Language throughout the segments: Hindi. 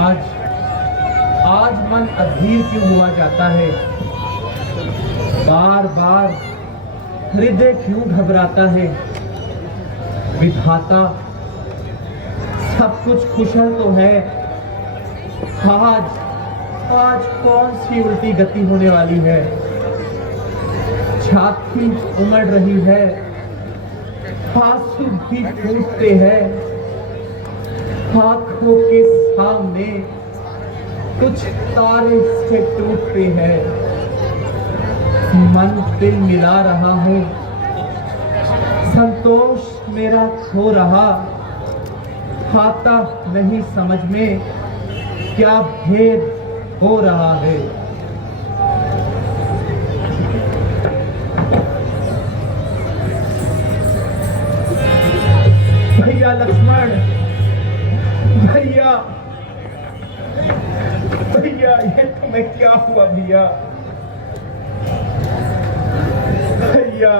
आज मन अधीर क्यों हुआ जाता है? बार बार हृदय क्यों घबराता है? विधाता, सब कुछ कुशल तो है। आज कौन सी उल्टी गति होने वाली है? छाती उमड़ रही है, आंसू भी टूटते हैं। आंखों के सामने कुछ तारे से टूटते हैं। मन दिल मिला रहा हूँ, संतोष मेरा खो रहा। आता नहीं समझ में क्या भेद हो रहा है। भैया लक्ष्मण, भैया भैया, ये तुम्हें क्या हुआ भैया? भैया,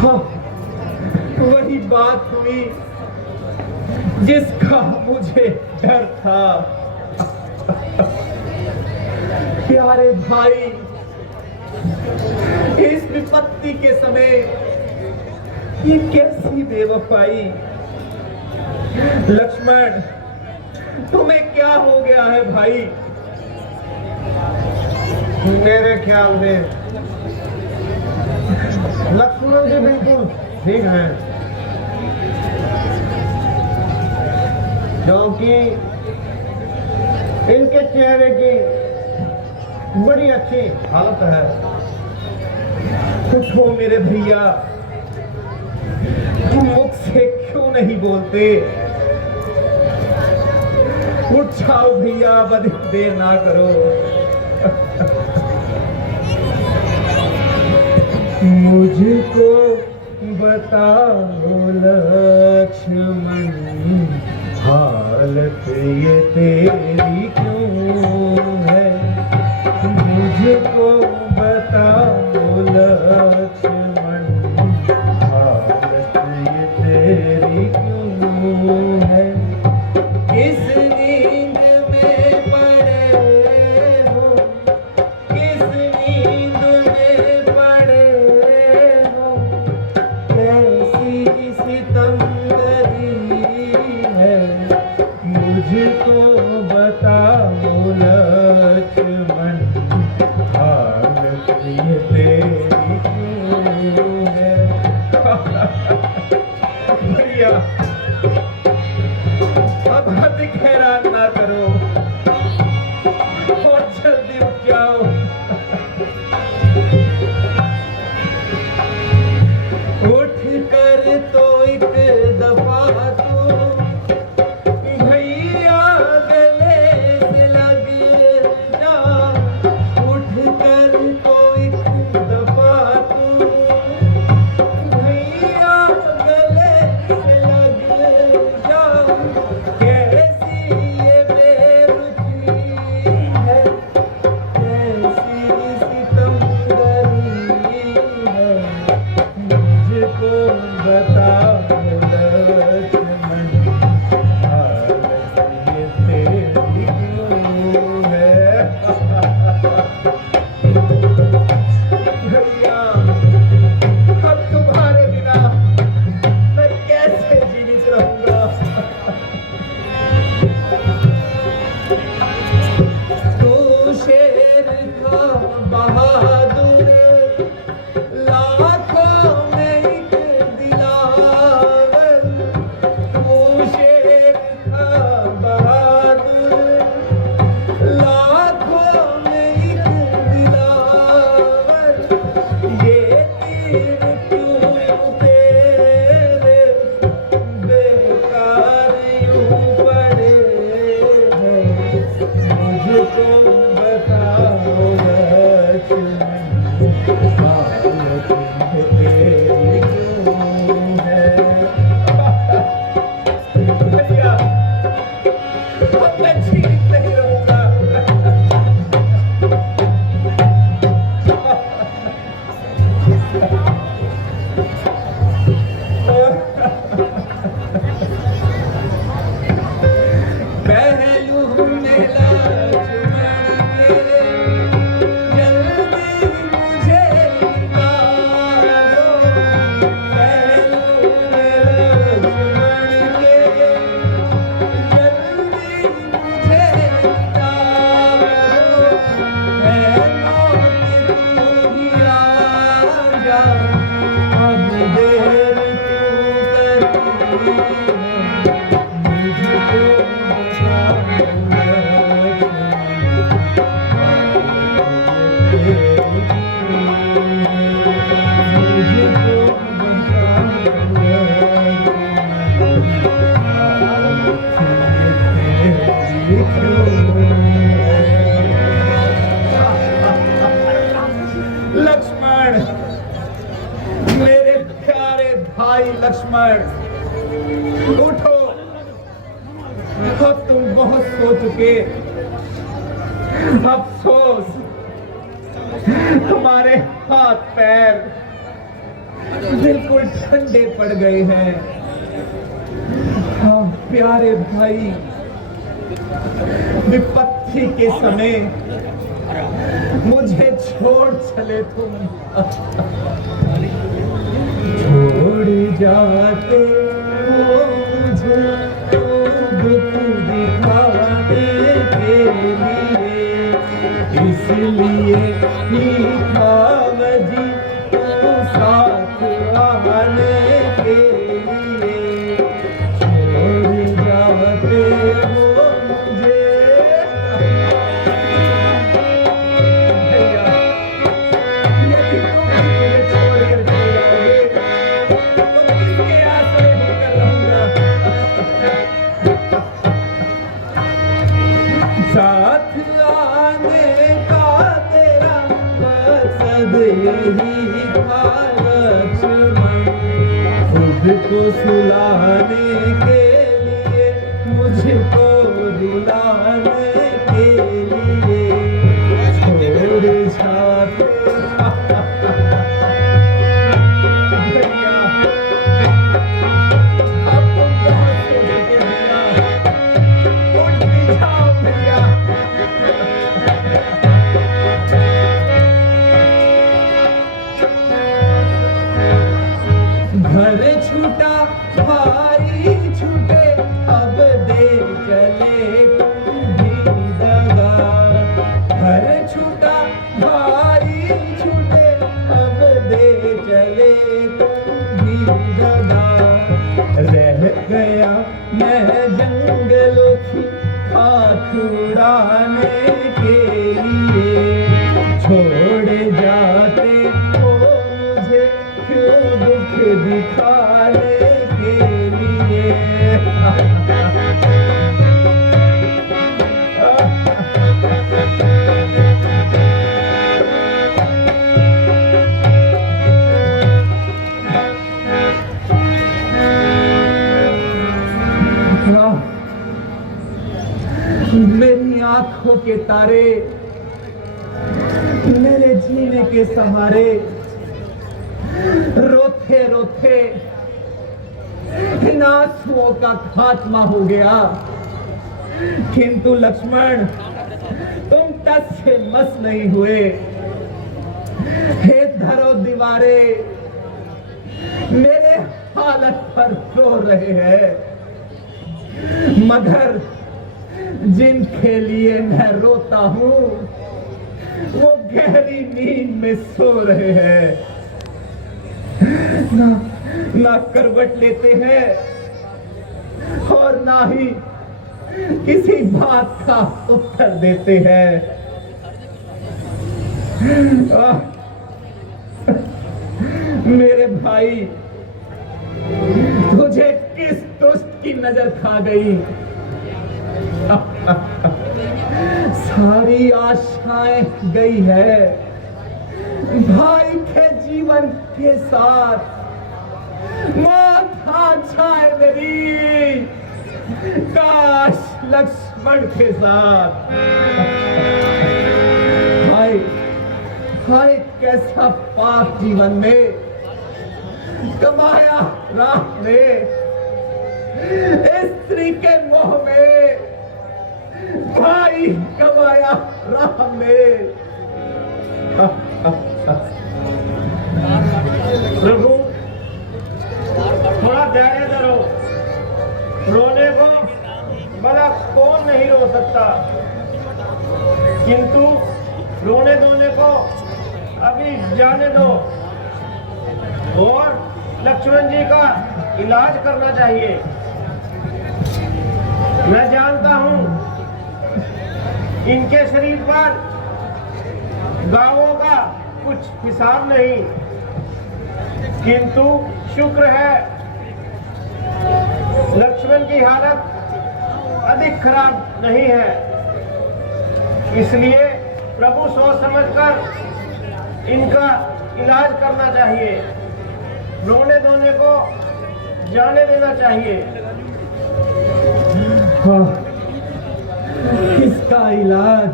हाँ, वही बात हुई जिसका मुझे डर था। प्यारे भाई, इस विपत्ति के समय ये कैसी बेवफाई। लक्ष्मण, तुम्हें क्या हो गया है भाई? मेरे ख्याल में लक्ष्मण जी बिल्कुल ठीक हैं, क्योंकि इनके चेहरे की बड़ी अच्छी हालत है। कुछ हो मेरे भैया, तुम मुख से क्यों नहीं बोलते? उठ जाओ भैया, अधिक देर ना करो। मुझको बताओ लक्ष्मण, हालत ये तेरी क्यों है? मुझको बताओ लक्ष्मण, हालत ये तेरी क्यों है? किस नींद में पड़े हो, किस नींद में पड़े हो? कैसी सितमगरी है? मुझको बताओ लक्ष्मण, हालत ये तेरी क्यों है? भैया, अब अधिक हैरान ना करो और जल्दी उठ जाओ। उठ कर तो एक दफा तो भैया गले से लग जा। उठ कर तो एक दफा तो भैया गले से लग लक्ष्मण, मेरे प्यारे भाई लक्ष्मण, उठो। अब तुम बहुत सो चुके। अफसोस, तुम्हारे हाथ पैर बिल्कुल ठंडे पड़ गए हैं। हाँ प्यारे भाई, विपत्ति के समय मुझे छोड़ चले तुम। छोड़ जाते हो मुझे दुख दिखाने के लिए, इसलिए लिखा वजी तो साथ आने के लिए। छोड़ जाते हो मुझे। यदि तुम मुझे छोड़ कर चले जाओगे तो किसके आसरे होकर रहूंगा? साथ आने का तेरा मकसद यही था लक्ष्मण, खुद को सुलाने के लिए, मुझको रुलाने के लिए। छोड़ जाते भैया, अब तुम बहुत सो चुके भैया, उठ भी जाओ भैया। घर छूटा भाई छूटे, अब दे चले तुम भी दगा। घर छूटा भाई छूटे, अब दे चले तुम भी दगा। रह गया मैं जंगलों की खाक उड़ाने के लिए। छोड़ जाते हो मुझे क्यों दुख दिखाने के लिए। मेरी आंखों के तारे, मेरे जीने के सहारे, रोते रोते इन आंसुओं का खात्मा हो गया। किंतु लक्ष्मण, तुम टस से मस नहीं हुए। हे धरो दीवारे, मेरे हालत पर रो रहे हैं, मगर जिनके लिए मैं रोता हूं वो गहरी नींद में सो रहे हैं। ना करवट लेते हैं और ना ही किसी बात का उत्तर देते हैं। मेरे भाई, तुझे किस दुष्ट की नजर खा गई? सारी आशाएं गई है भाई के जीवन के साथ। मौत हाथ छाए मेरी, काश लक्ष्मण के साथ। हाय हाय, कैसा पाप जीवन में कमाया राम ने, स्त्री के मोह में भाई कमाया राम ने। प्रभु थोड़ा धैर्य धरो। रोने को भला कौन नहीं रो सकता, किंतु रोने धोने को अभी जाने दो। और लक्ष्मण जी का इलाज करना चाहिए। मैं जानता हूं इनके शरीर पर गांवों का कुछ हिसाब नहीं, किंतु शुक्र है लक्ष्मण की हालत अधिक खराब नहीं है, इसलिए प्रभु सोच समझकर इनका इलाज करना चाहिए, रोने धोने को जाने देना चाहिए। हाँ, इसका इलाज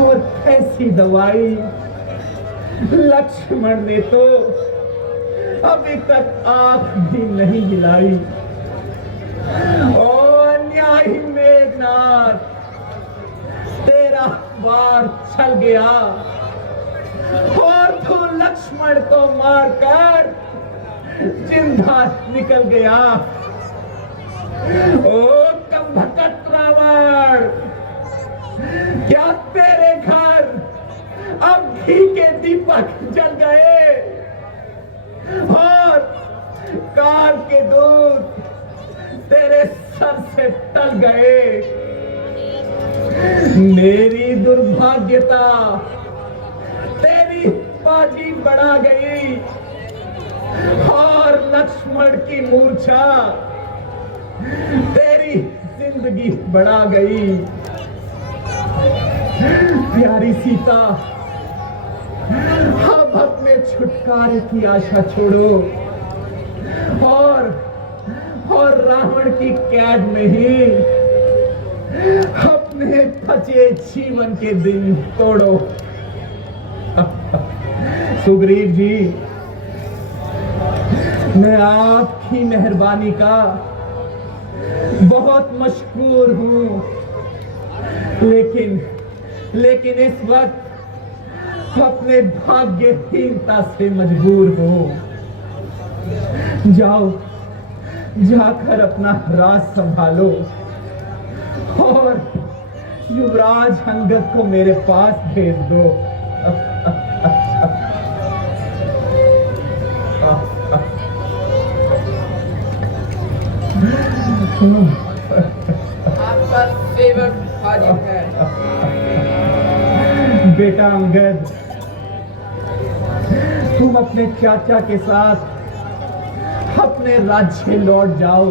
और कैसी दवाई, लक्ष्मण ने तो अभी तक आंख भी नहीं हिलाई। ओ न्याही मेघनाथ, तेरा बार चल गया और तू लक्ष्मण को मारकर जिंदा निकल गया। ओ कमबख्त रावण, क्या तेरे घर अब घी के दीपक जल गए और काल के दूत तेरे सर से टल गए? मेरी दुर्भाग्यता तेरी बाजी बढ़ा गई और लक्ष्मण की मूर्छा तेरी जिंदगी बढ़ा गई। प्यारी सीता, अब अपने छुटकारे की आशा छोड़ो और रावण की कैद में ही अपने बचे जीवन के दिन तोड़ो। सुग्रीव जी, मैं आपकी मेहरबानी का बहुत मशकूर हूं, लेकिन इस वक्त अपने भाग्यहीनता से मजबूर हूं। जाकर अपना राज संभालो और युवराज अंगद को मेरे पास भेज दो। आपका सेवक हाजिर है। बेटा अंगद, तुम अपने चाचा के साथ अपने राज्य लौट जाओ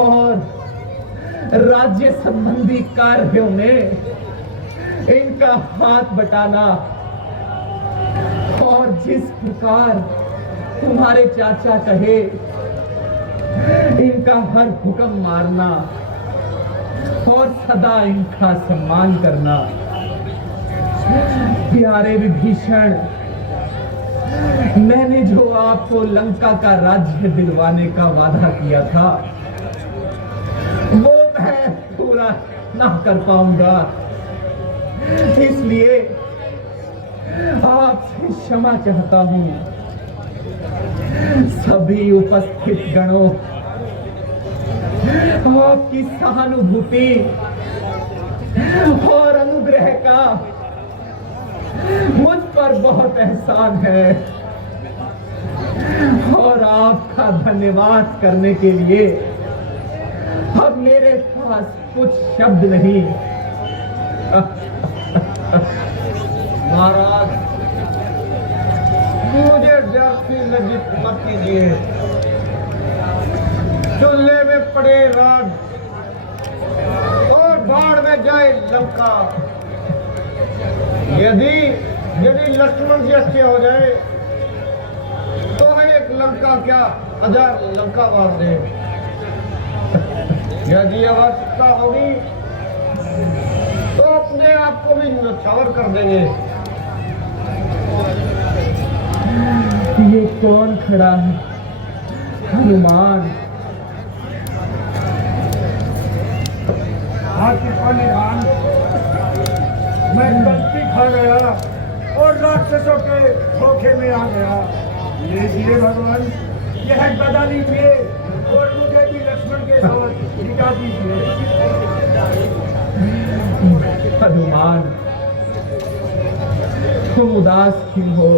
और राज्य संबंधी कार्यों में इनका हाथ बटाना और जिस प्रकार तुम्हारे चाचा कहे इनका हर हुक्म मारना और सदा इनका सम्मान करना। प्यारे विभीषण, मैंने जो आपको लंका का राज्य दिलवाने का वादा किया था वो मैं पूरा ना कर पाऊंगा, इसलिए आपसे क्षमा चाहता हूं। सभी उपस्थित गणों, आपकी सहानुभूति और अनुग्रह का मुझ पर बहुत एहसान है और आपका धन्यवाद करने के लिए अब मेरे पास कुछ शब्द नहीं। महाराज, मुझे व्यर्थी लज्जित मत कीजिए। चूल्हे में पड़े राज और बाढ़ में जाए लंका। यदि लक्ष्मण जी अच्छे हो जाए तो एक लंका क्या 1000 लंका मार दे। यदि आवश्यकता होगी तो अपने आप को भी नछावर कर देंगे। ये कौन खड़ा है? हनुमान। मैं गलती खा गया और राक्षसों के धोखे में आ गया। लीजिए भगवान, यह गदा लीजिए और मुझे भी लक्ष्मण के साथ लिटा दीजिए। हनुमान, तुम उदास क्यों हो?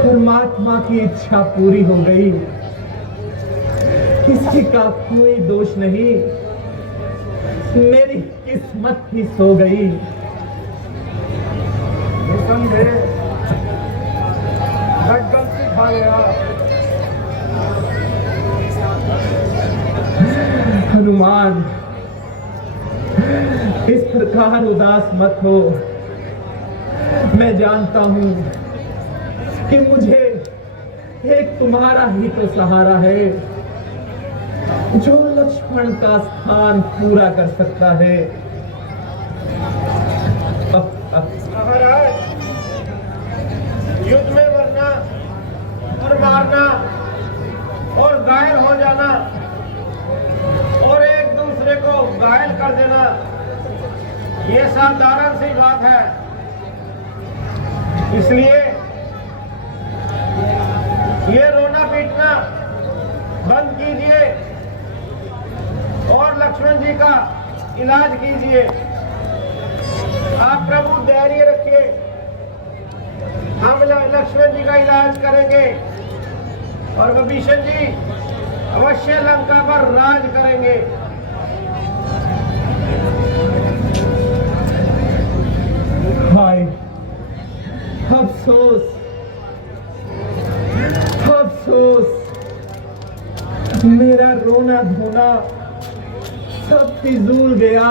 परमात्मा की इच्छा पूरी हो गई, किसी का कोई दोष नहीं, मेरी किस्मत ही सो गई। निसंदेह मैं गलती खा गया। हनुमान, इस प्रकार उदास मत हो। मैं जानता हूं कि मुझे एक तुम्हारा ही तो सहारा है, जो लक्ष्मण का स्थान पूरा कर सकता है। महाराज, युद्ध में मरना और मारना और घायल हो जाना और एक दूसरे को घायल कर देना, ये साधारण सी बात है। इसलिए ये रोना पीटना बंद कीजिए और लक्ष्मण जी का इलाज कीजिए। आप प्रभु धैर्य रखिए, हम लक्ष्मण जी का इलाज करेंगे और विभीषण जी अवश्य लंका पर राज करेंगे। हाय अफसोस, अफसोस, मेरा रोना धोना सब फिजूल गया।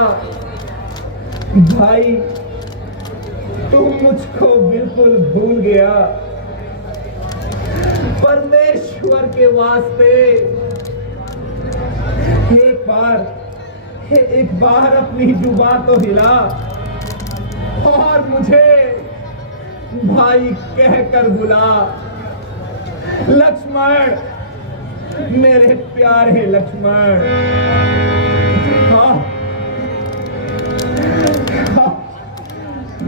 भाई, तुम मुझको बिल्कुल भूल गया। परमेश्वर के वास्ते एक बार अपनी जुबान तो हिला और मुझे भाई कहकर बुला। लक्ष्मण, मेरे प्यारे लक्ष्मण। हाँ,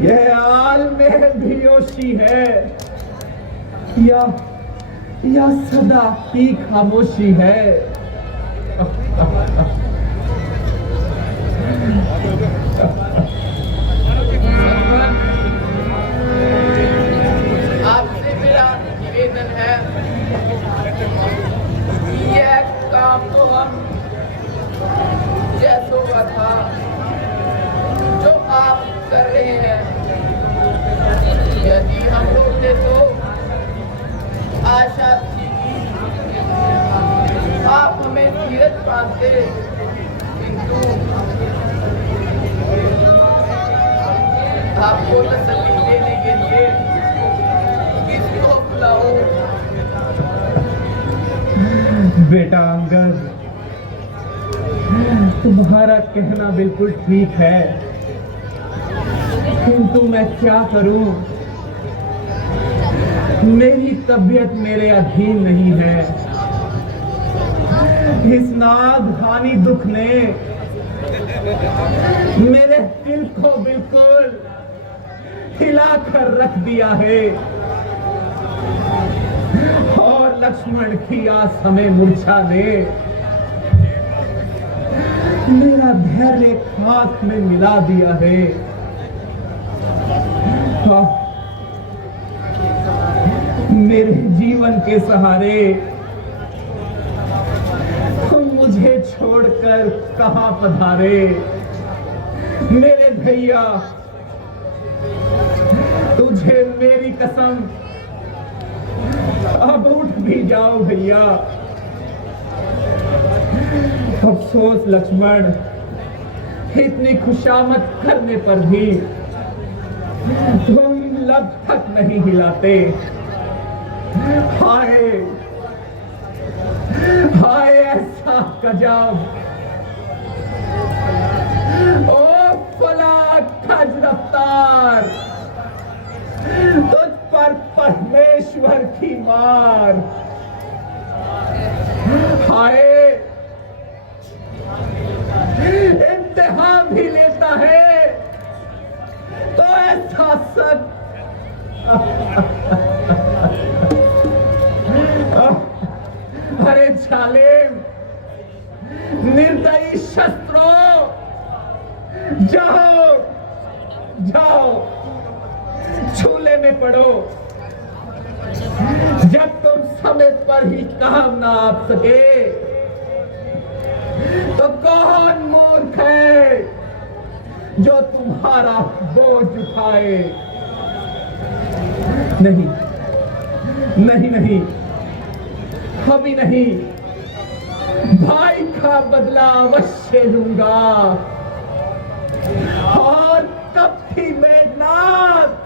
यह आल में भी योशी है या सदा की खामोशी है। आपसे मेरा निवेदन है, यह काम तो हम जैसों का था जो आप कर रहे हैं। यदि हम रोकते तो आशा थी कि आप हमें धीरज बांधते, किंतु आपको तसल्ली देने के लिए किसको बुलाऊं? बेटा अंगद, तुम्हारा कहना बिल्कुल ठीक है, किंतु मैं क्या करूं? मेरी तबीयत मेरे अधीन नहीं है। इस नागहानी दुख ने मेरे दिल को बिल्कुल हिलाकर रख दिया है और लक्ष्मण की आस हमें मूर्छा दे मेरा धैर्य खाक में मिला दिया है। मेरे जीवन के सहारे तुम मुझे छोड़कर कहां पधारे? मेरे भैया, तुझे मेरी कसम, अब उठ भी जाओ भैया। अफसोस लक्ष्मण, इतनी खुशामद करने पर भी तुम लब तक नहीं हिलाते। हाय हाय, ऐसा गजब! ओ फला खज रफ्तार, तुझ पर परमेश्वर की मार। हाय, इम्तिहान भी लेता है तो ऐसा सच। अरे जालिम, निर्दयी शस्त्रों, जाओ जाओ, झूले में पड़ो। जब तुम समय पर ही काम ना आ सके तो कौन मूर्ख है जो तुम्हारा बोझ उठाए। नहीं नहीं नहीं, अभी नहीं, भाई का बदला अवश्य लूंगा और तब भी मेघनाथ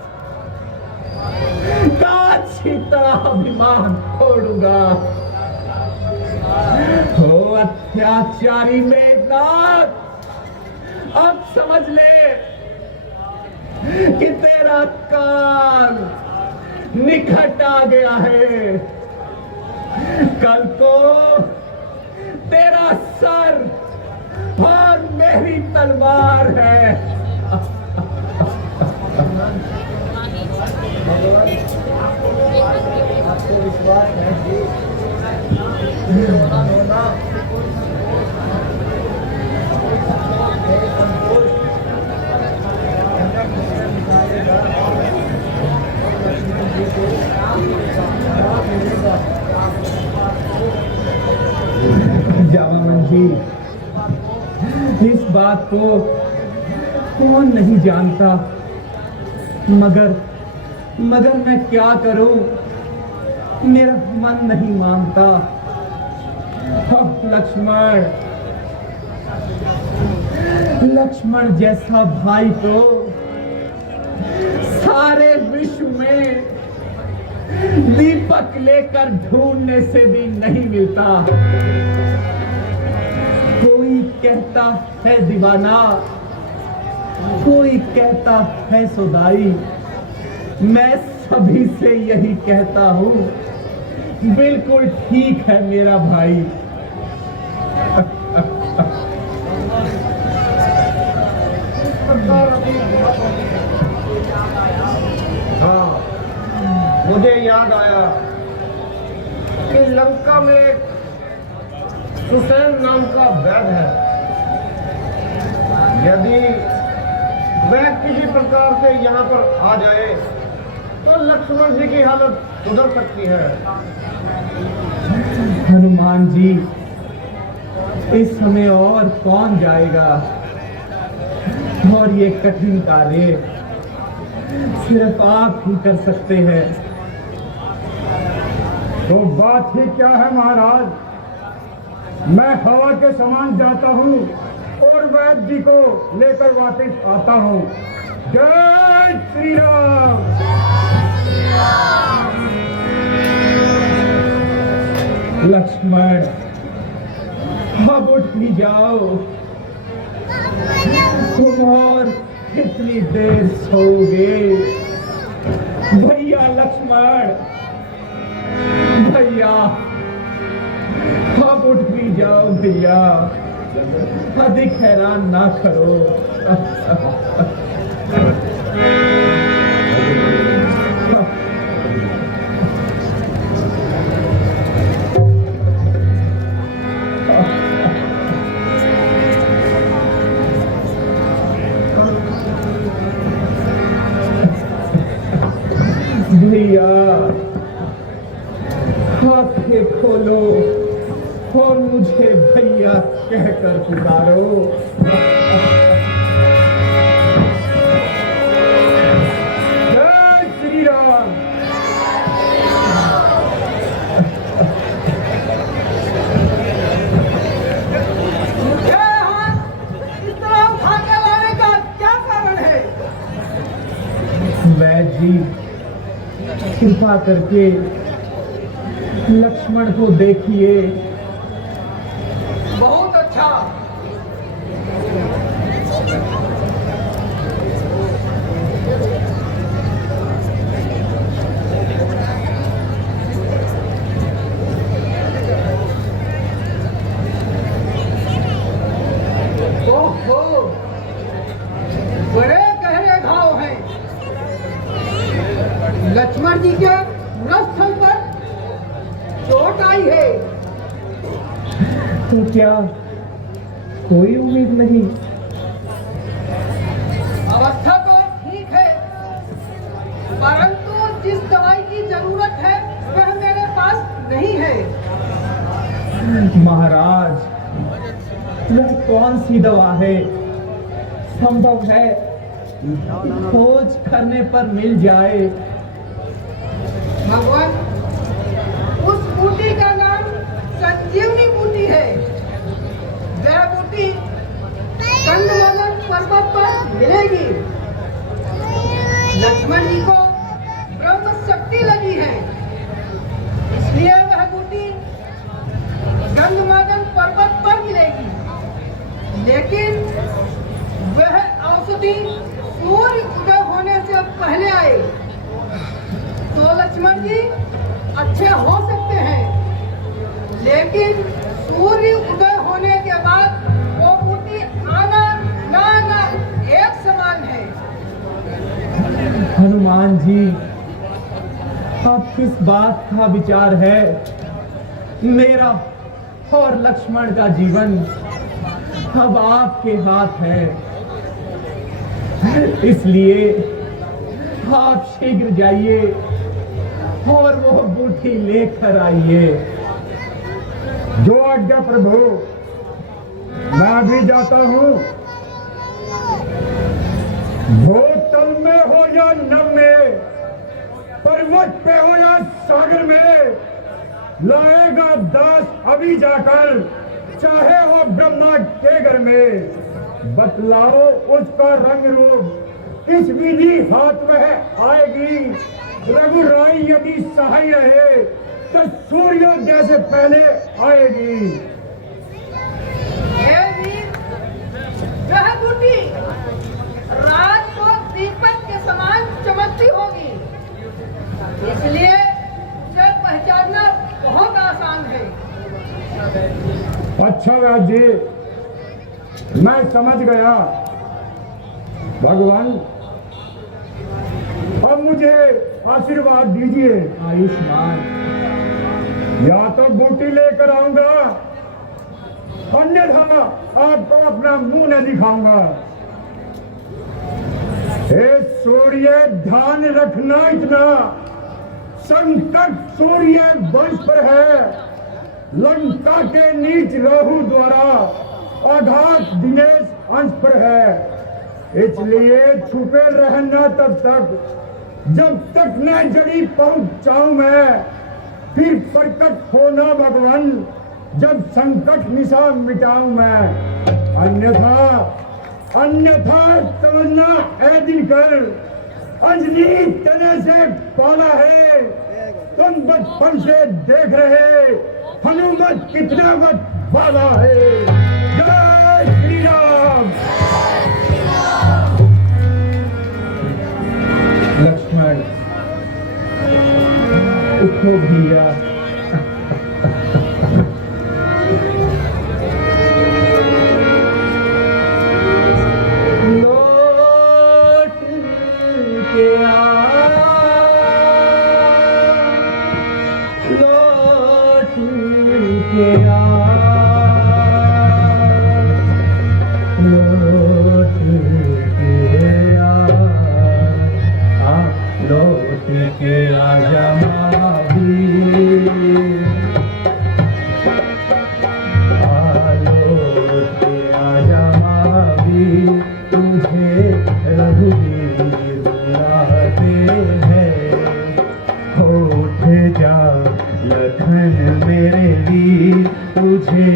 कांच की तरह अभिमान छोड़ूंगा। हो अत्याचारी मेघनाथ, अब समझ ले कि तेरा काल निकट आ गया है। कल को तेरा सर और मेरी तलवार है। आपको विश्वास है कि जावामन जी, इस बात को कौन नहीं जानता, मगर मैं क्या करूं, मेरा मन नहीं मानता। लक्ष्मण जैसा भाई तो सारे विश्व में दीपक लेकर ढूंढने से भी नहीं मिलता। कोई कहता है दीवाना, कोई कहता है सौदाई, मैं सभी से यही कहता हूं, बिल्कुल ठीक है मेरा भाई। हाँ, मुझे याद आया कि लंका में एक सुसैन नाम का वैद्य है। यदि वह किसी प्रकार से यहाँ पर आ जाए तो लक्ष्मण जी की हालत सुधर सकती है। हनुमान जी, इस समय और कौन जाएगा, और ये कठिन कार्य सिर्फ आप ही कर सकते हैं। तो बात ही क्या है महाराज, मैं हवा के समान जाता हूँ और वैद्य जी को लेकर वापस आता हूँ। जय श्री राम। लक्ष्मण, अब उठ भी जाओ, तुम और कितनी देर सोओगे? भैया लक्ष्मण, भैया अब उठ भी जाओ भैया, अधिक हैरान ना करो। भैया आंखें खोलो और मुझे भैया कहकर पुकारो। जय श्री राम। इतना उठाने लाने का क्या कारण है? वैद्य जी, कृपा करके लक्ष्मण को देखिए। बहुत अच्छा। ओहो, बड़े गहरे घाव हैं। लक्ष्मण जी के स्थल पर चोट आई है। तो क्या कोई उम्मीद नहीं? अवस्था तो ठीक है, परंतु जिस दवाई की जरूरत है वह नहीं है। महाराज, वह कौन सी दवा है? संभव है खोज करने पर मिल जाए। भगवान, उस बूटी का नाम संजीवनी बूटी है। वह बूटी गंधमादन पर्वत पर मिलेगी। लक्ष्मण जी को ब्रह्म शक्ति लगी है, इसलिए वह बूटी गंधमादन पर्वत पर मिलेगी। लेकिन वह औषधि सूर्य उदय होने से पहले आए तो लक्ष्मण जी अच्छे हो सकते हैं, लेकिन सूर्य उदय होने के बाद वो बूटी आना ना आना एक समान है। हनुमान जी, अब किस बात का विचार है? मेरा और लक्ष्मण का जीवन अब आपके हाथ है, इसलिए आप शीघ्र जाइए और वो बूटी लेकर आइए। जो आज्ञा प्रभु, मैं भी जाता हूँ। भूतल में हो या नभ में, पर्वत पे हो या सागर में, लाएगा दास अभी जाकर, चाहे हो ब्रह्मा के घर में। बतलाओ उसका रंग रूप, किस विधि हाथ में आएगी। रघुराई यदि सहाय रहे तो सूर्योदय से पहले आएगी। हे वीर, वह बूटी रात को दीपक के समान चमकती होगी, इसलिए उसे पहचानना बहुत आसान है। अच्छा व्यास जी, मैं समझ गया। भगवान, अब मुझे आशीर्वाद दीजिए। आयुष्मान। या तो बूटी लेकर आऊंगा, अन्यथा आपको अपना मुंह न दिखाऊंगा। हे सूर्य, ध्यान रखना इतना, संकट सूर्य वंश पर है। लंका के नीच राहु द्वारा आघात दिनेश अंश पर है। इसलिए छुपे रहना तब तक जब तक न जड़ी पहुंचाऊं मैं। फिर प्रकट होना भगवान, जब संकट निशा मिटाऊं मैं। अन्यथा समझना ऐ दिनकर, अंजनी तने से पाला है। तुम बचपन से देख रहे, हनुमत कितना वक्त बाला है। जय श्री राम। लक्ष्मण, उठो भैया। लौट के आ, लौट के आ, लौट के आ, लौट के आजा महावीर, लौट के आजा महावीर, तुझे रघुवीर बुलाते हैं। उठ जा लखन मेरे वीर, तुझे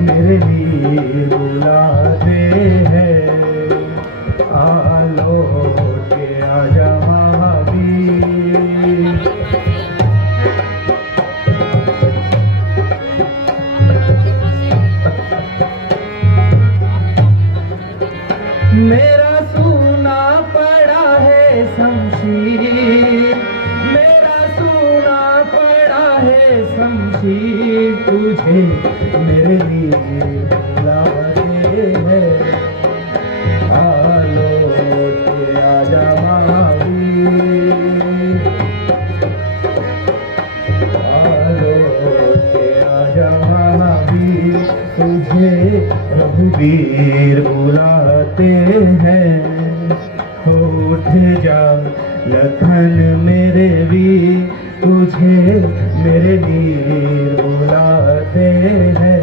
मेरे वीर बुलाते हैं। लौट के आजा महावीर। मेरा सूना पड़ा है शमशीर, मेरा सूना पड़ा है शमशीर, तुझे मेरे लिए बुलाते हैं। लौट के आजा महावीर, लौट के आजा महावीर, तुझे रघुवीर बुलाते हैं। उठ जा लखन मेरे वीर, तुझे मेरे वीर बुलाते हैं।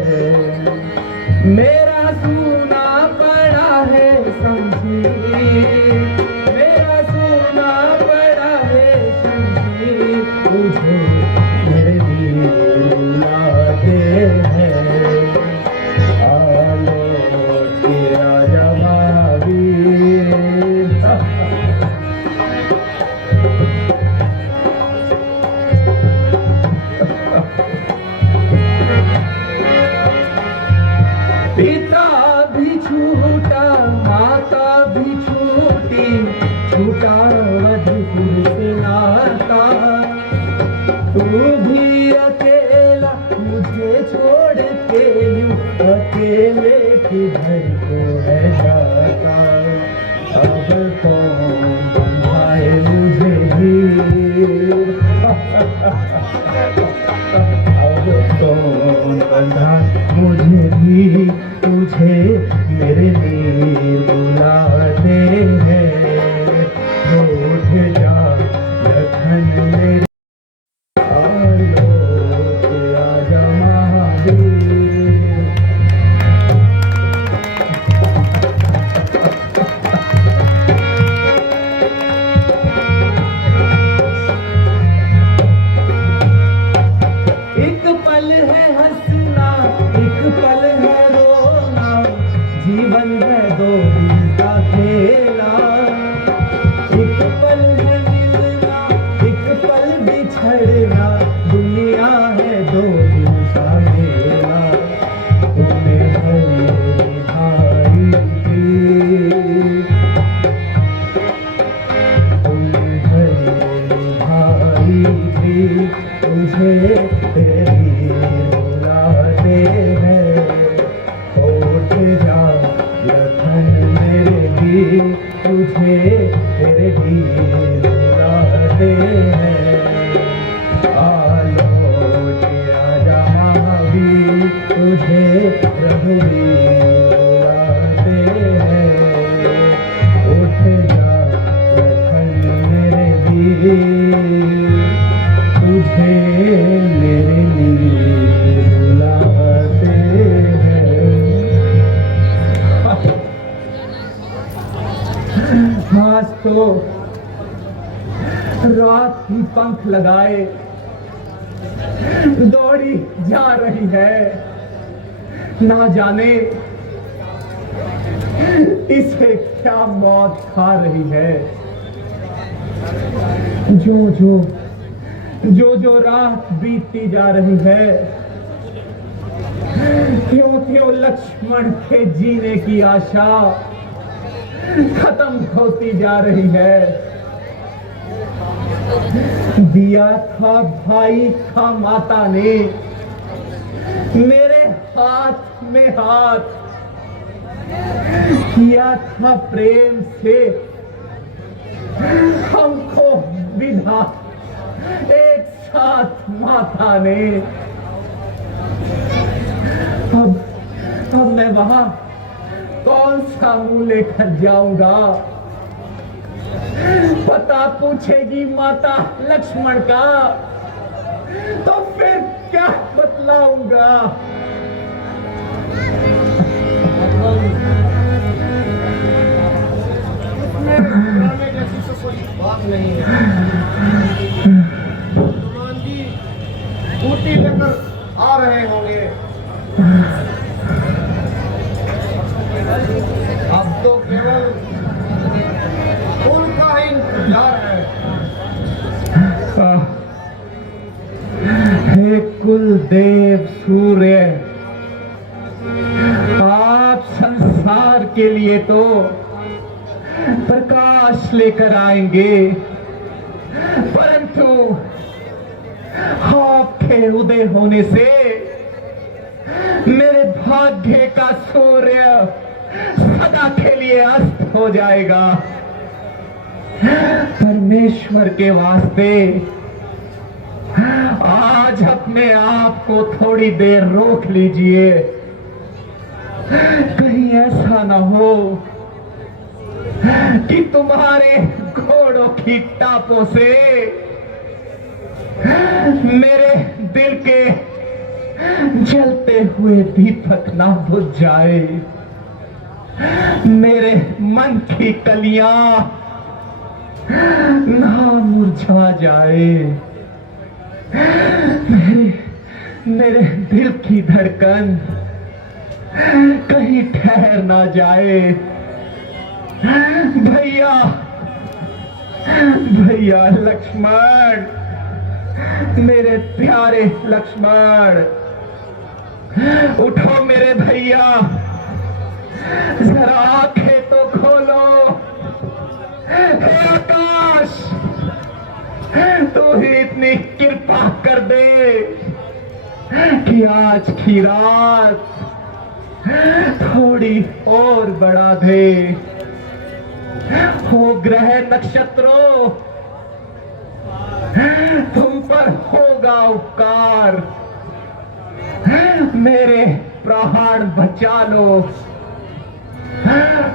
मेरा सूना पड़ा है शमशीर, मेरा सूना पड़ा है शमशीर, तुझे मेरे वीर बुलाते हैं। आलो तेरा जवाबीर। पिता भी छूटा, माता भी छूटी, छूटा मधुपुर से नाता। तू भी अकेला मुझे छोड़ के यूं अकेले किधर को है जाता। अब कौन बंधाए मुझे हीर, अब कौन बंधा मुझे भी, तुझे मेरे वीर बुलाते हैं। उठ जा लखन मेरे, आलो तेरा जमाबीर। एक पल है हंसना, एक पल है रोना, जीवन है दो दिन का खेला। एक पल है मिलना, एक पल बिछड़ना, दुनिया है दो दिन का मेला। तुम्हें भरी भाई की, तुम्हें भरी भाई की, तुझे तेरी बुलाते हैं। उठ जा लखन मेरे वीर, तुझे तेरे वीर बुलाते हैं। आलो तेरा जमाबीर, तुझे रघुवीर बुलाते हैं। उठ जा लखन मेरे वीर, तुझे मेरे लिए बुलाते हैं। आज तो रात ही पंख लगाए दौड़ी जा रही है, ना जाने इसे क्या मौत खा रही है। जो जो रात बीतती जा रही है, क्यों क्यों लक्ष्मण के जीने की आशा खत्म होती जा रही है। दिया था भाई का माता ने मेरे हाथ में हाथ, किया था प्रेम से हमको विदा एक साथ माता ने। अब मैं वहां कौन सा मुंह लेकर जाऊंगा। पता पूछेगी माता लक्ष्मण का, तो फिर क्या बतलाऊंगा। जैसी तो कोई बात नहीं है। हनुमान जी बूटी लेकर आ रहे होंगे। अब तो केवल उनका ही इंतजार है। हे कुलदेव सूर्य, आप संसार के लिए तो प्रकाश लेकर आएंगे, परंतु आपके उदय होने से मेरे भाग्य का सूर्य सदा के लिए अस्त हो जाएगा। परमेश्वर के वास्ते आज अपने आप को थोड़ी देर रोक लीजिए, कहीं ऐसा ना हो कि तुम्हारे घोड़ों की टापों से मेरे दिल के जलते हुए दीपक ना बुझ जाए, मेरे मन की कलियां ना मुरझा जाए, मेरे दिल की धड़कन कहीं ठहर ना जाए। भैया भैया लक्ष्मण, मेरे प्यारे लक्ष्मण, उठो मेरे भैया, जरा आंखें तो खोलो। हे आकाश, तू ही इतनी कृपा कर दे कि आज की रात थोड़ी और बढ़ा दे। हो ग्रह नक्षत्रों, तुम पर होगा उपकार, मेरे प्राण बचा लो।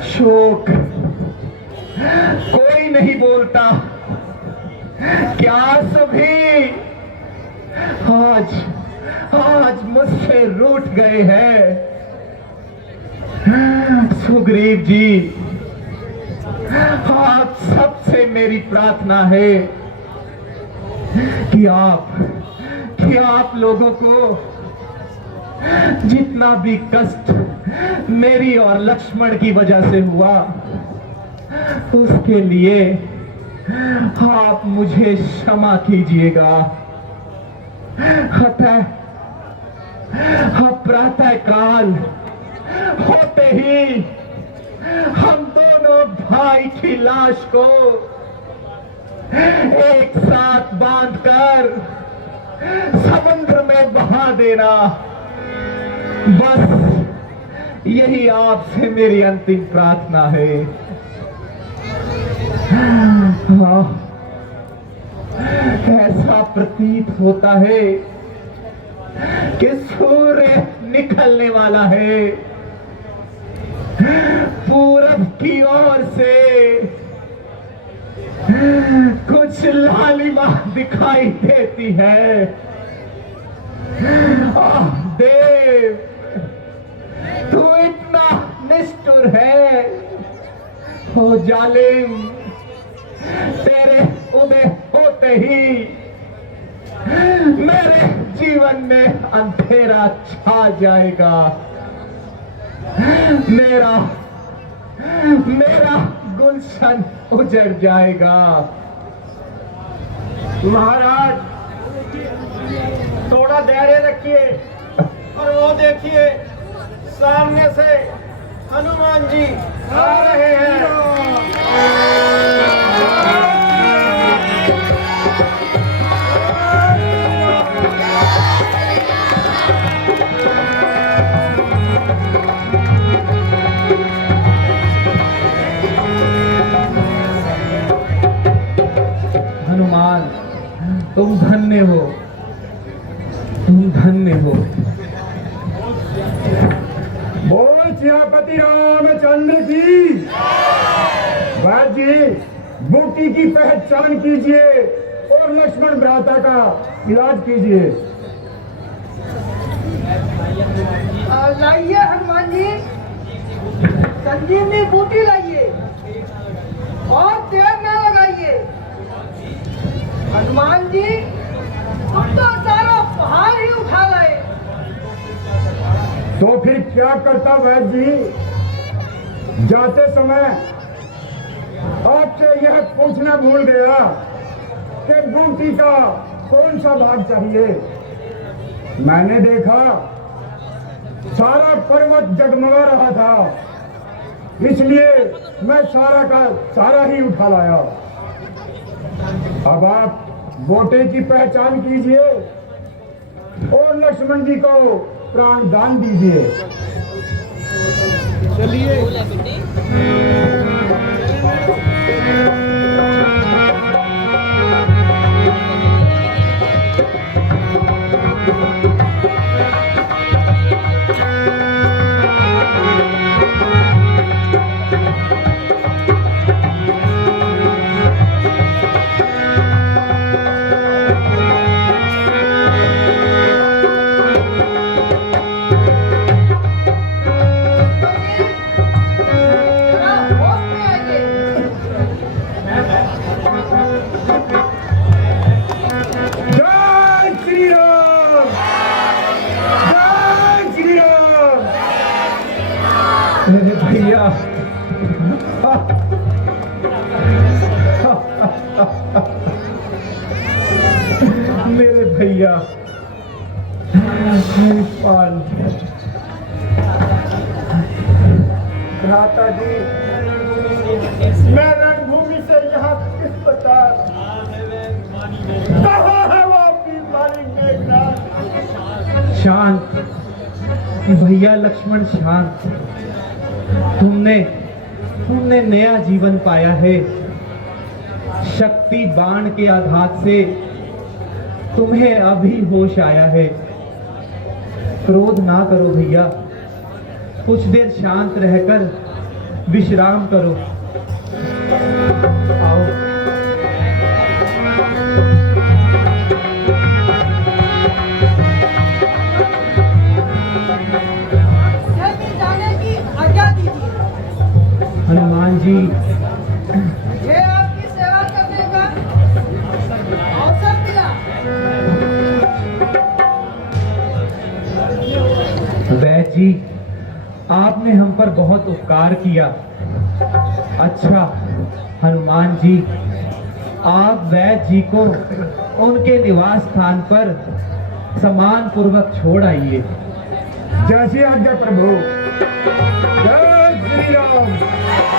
शोक कोई नहीं बोलता, क्या सभी आज मुझसे रूठ गए हैं। सुग्रीव जी, आप सबसे मेरी प्रार्थना है कि आप लोगों को जितना भी कष्ट मेरी और लक्ष्मण की वजह से हुआ, उसके लिए आप मुझे क्षमा कीजिएगा। अतः प्रातः काल होते ही हम दोनों भाई की लाश को एक साथ बांधकर समुद्र में बहा देना, बस यही आपसे मेरी अंतिम प्रार्थना है। हाँ, ऐसा प्रतीत होता है कि सूर्य निकलने वाला है। पूरब की ओर से कुछ लालिमा दिखाई देती है। आह देव, तू इतना निष्ठुर है। हो जालिम, तेरे उदय होते ही मेरे जीवन में अंधेरा छा जाएगा। मेरा गुलशन उजड़ जाएगा। महाराज, थोड़ा धैर्य रखिए। और वो देखिए, सामने से हनुमान जी आ रहे हैं। हनुमान, तुम धन्य हो, तुम धन्य हो। बोल सियापति रामचंद्र की। बात जी, बूटी की पहचान कीजिए और लक्ष्मण भ्राता का इलाज कीजिए। लाइए हनुमान जी, संजीवनी बूटी लाइए और देर न लगाइए। हनुमान जी, तुम तो सारा पहाड़ ही उठा लाए। तो फिर क्या करता वैद्य जी? जाते समय आपसे यह पूछना भूल गया कि बूटी का कौन सा भाग चाहिए। मैंने देखा सारा पर्वत जगमगा रहा था, इसलिए मैं सारा का सारा ही उठा लाया। अब आप बोटे की पहचान कीजिए और लक्ष्मण जी को प्राण दान दीजिए। चलिए। मेरे भैया, मेरे भैया पाल। भ्राता जी, मैं रणभूमि से यहाँ किस प्रकार, कहाँ है वो आपकी मालिक मेघनाथ? शांत भैया लक्ष्मण, शांत। तुमने नया जीवन पाया है। शक्ति बाण के आघात से तुम्हें अभी होश आया है। क्रोध ना करो भैया, कुछ देर शांत रहकर विश्राम करो। आओ। जाने की आज्ञा दीजिए। हनुमान जी, मुझे आपकी सेवा करने का अवसर मिला। वैद्य जी, आपने हम पर बहुत उपकार किया। अच्छा हनुमान जी, आप वैद्य जी को उनके निवास स्थान पर सम्मान पूर्वक छोड़ आइए। जैसी आज्ञा प्रभु। जय श्री राम।